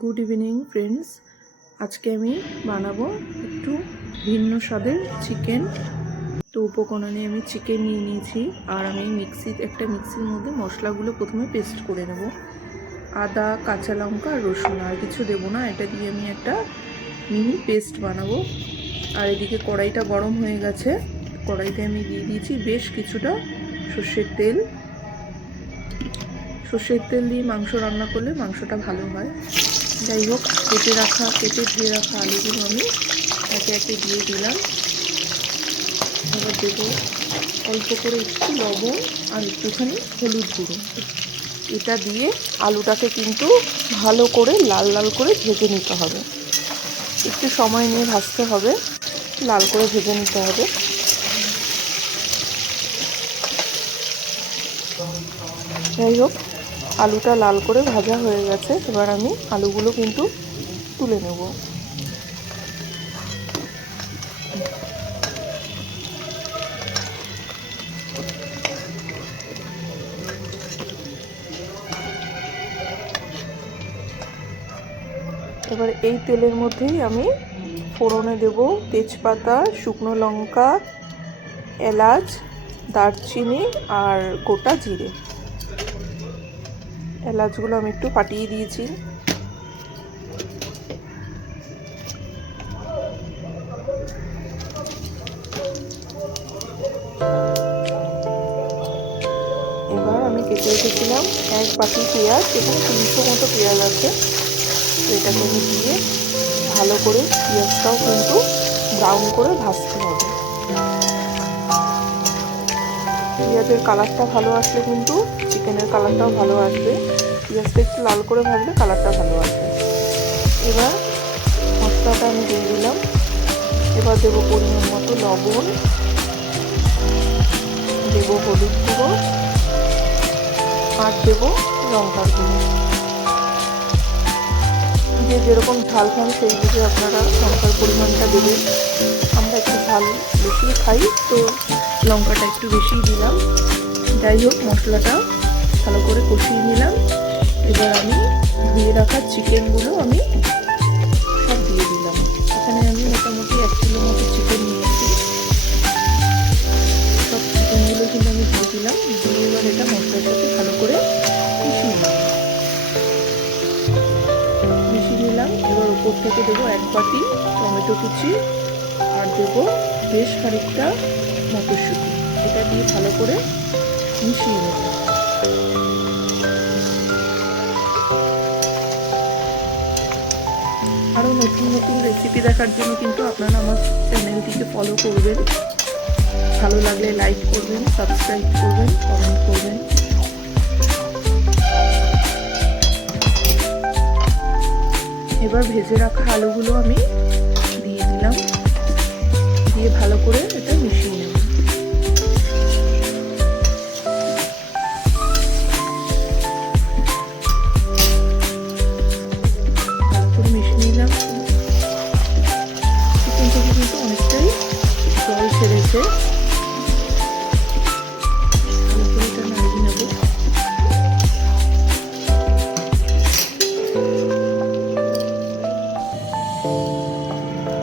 Good evening friends. আজকে আমি বানাবো একটু ভিন্ন স্বাদের চিকেন। তো উপকরণে আমি চিকেন নিয়ে নিয়েছি, আর আমি একটা মিক্সির মধ্যে মশলাগুলো প্রথমে পেস্ট করে নেব। আদা, কাঁচা লঙ্কা আর রসুন, আর কিছু দেবো না। এটা দিয়ে আমি একটা মিহি পেস্ট বানাবো। আর এদিকে কড়াইটা গরম হয়ে গেছে। কড়াইতে আমি দিয়ে দিয়েছি বেশ কিছুটা সর্ষের তেল। সর্ষের তেল দিয়ে মাংস রান্না করলে মাংসটা ভালো হয়। যাই হোক, কেটে ধুয়ে রাখা আলুগুলো আমি একে একে দিয়ে দিলাম। এবার দেবো অল্প করে একটু লবণ আর একটুখানি হলুদ গুঁড়ো। এটা দিয়ে আলুটাকে কিন্তু ভালো করে লাল লাল করে ভেজে নিতে হবে। একটু সময় নিয়ে ভাজতে হবে, লাল করে ভেজে নিতে হবে। যাই হোক, আলুটা লাল করে ভাজা হয়ে গেছে। এবার আমি আলুগুলো কিন্তু তুলে নেব। এবার এই তেলের মধ্যেই আমি ফোড়নে দেব তেজপাতা, শুকনো লঙ্কা, এলাচ, দারচিনি আর গোটা জিরে। এলাচগুলো আমি একটু ফাটিয়ে দিয়েছি। এবার আমি কেটে রেখেছিলাম এক বাটি পেঁয়াজ, এবং 300 মতো পেঁয়াজ আছে। তো এটাকে আমি দিয়ে ভালো করে পেঁয়াজটাও কিন্তু ব্রাউন করে ভাজতে হবে। পেঁয়াজের কালারটা ভালো আসলে কিন্তু চিকেনের কালারটাও ভালো আসবে। পেঁয়াজটা একটু লাল করে ভাজলে কালারটা ভালো আসবে। এবার মশলাটা আমি দিয়ে দিলাম। এবার দেবো পরিমাণ মতো লবণ, দেবো হলুদ গুঁড়ো, আর দেবো লঙ্কার গুঁড়ো। যে যেরকম ঝাল খান সেই বুঝে আপনারা লঙ্কার পরিমাণটা দেবেন। আমরা একটু ঝাল বেশি খাই, তো লঙ্কাটা একটু বেশি দিলাম। যাই হোক, মশলাটা ভালো করে কষিয়ে নিলাম। এবার আমি ধুয়ে রাখা চিকেনগুলো আমি সব দিয়ে দিলাম। এখানে আমি মোটামুটি 1 কিলো মতো চিকেন নিয়েছি। সব চিকেনগুলো কিন্তু আমি দিয়ে দিলাম। দিয়ে এবার এটা মশলার সাথে ভালো করে মিশিয়ে নিলাম। এবার উপর থেকে দেবো 1 বাটি টমেটো কুচি, আর দেবো বেশ খানিকটা মটরশুঁটি। এটা দিয়ে ভালো করে মিশিয়ে নেব। আরও নতুন নতুন রেসিপি দেখার জন্য কিন্তু আপনারা আমার চ্যানেলটিকে ফলো করবেন। ভালো লাগলে লাইক করবেন, সাবস্ক্রাইব করবেন, কমেন্ট করবেন। এবার ভেজে রাখা আলুগুলো আমি দিয়ে দিলাম। দিয়ে ভালো করে এটা মিশিয়ে নেব। মিশিয়ে নিলাম। চিকেন থেকে কিন্তু অনেকটাই জল ছেড়েছে।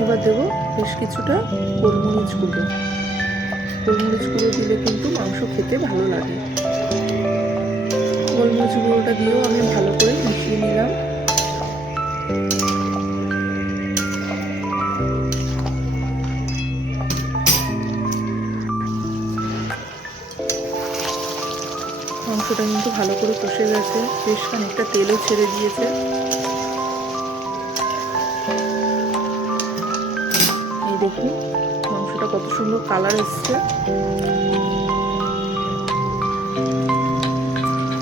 এবার দেবো বেশ কিছুটা গোলমরিচ গুঁড়ো। গোলমরিচ গুঁড়ো দিলে কিন্তু মাংস খেতে ভালো লাগে। গোলমরিচ গুঁড়োটা দিয়েও আমি ভালো করে মিশিয়ে নিলাম। মাংসটা কিন্তু ভালো করে কষে গেছে, বেশ খানিকটা তেলও ছেড়ে দিয়েছে। এই দেখুন মাংসটা কত সুন্দর কালার এসছে।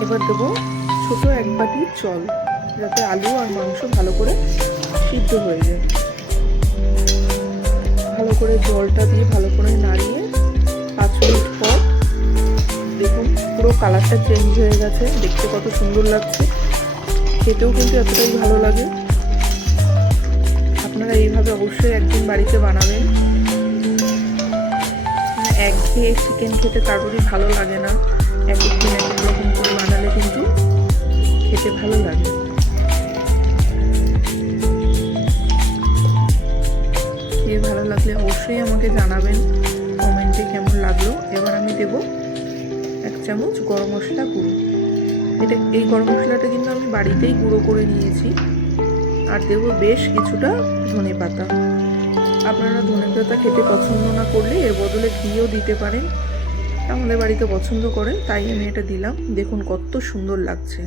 এবার দেবো ছোট 1 বাটি জল, যাতে আলু আর মাংস ভালো করে সিদ্ধ হয়ে যায়। ভালো করে জলটা দিয়ে ভালো করে নাড়িয়ে 5 মিনিট পর দেখুন পুরো কালারটা চেঞ্জ হয়ে গেছে। দেখতে কত সুন্দর লাগছে, খেতেও কিন্তু এতটাই ভালো লাগে। আপনারা এইভাবে অবশ্যই একদিন বাড়িতে বানাবেন। একঘেয়ে চিকেন খেতে কারোরই ভালো লাগে না। এক একদিন এক এক রকম করে বানালে কিন্তু খেতে ভালো লাগে। আমাকে জানাবেন কমেন্টে কেমন লাগলো। এবার আমি দেব 1 চামচ গরম মশলা গুঁড়ো। এই গরম মশলাটা কিন্তু আমি বাড়িতেই গুঁড়ো করে নিয়েছি। আর দেব বেশ কিছুটা ধনেপাতা। আপনারা ধনেপাতা খেতে পছন্দ না করলে এর বদলে ঘিও দিতে পারেন। আমাদের বাড়িতে পছন্দ করে, তাই আমি এটা দিলাম। দেখুন কত সুন্দর লাগছে।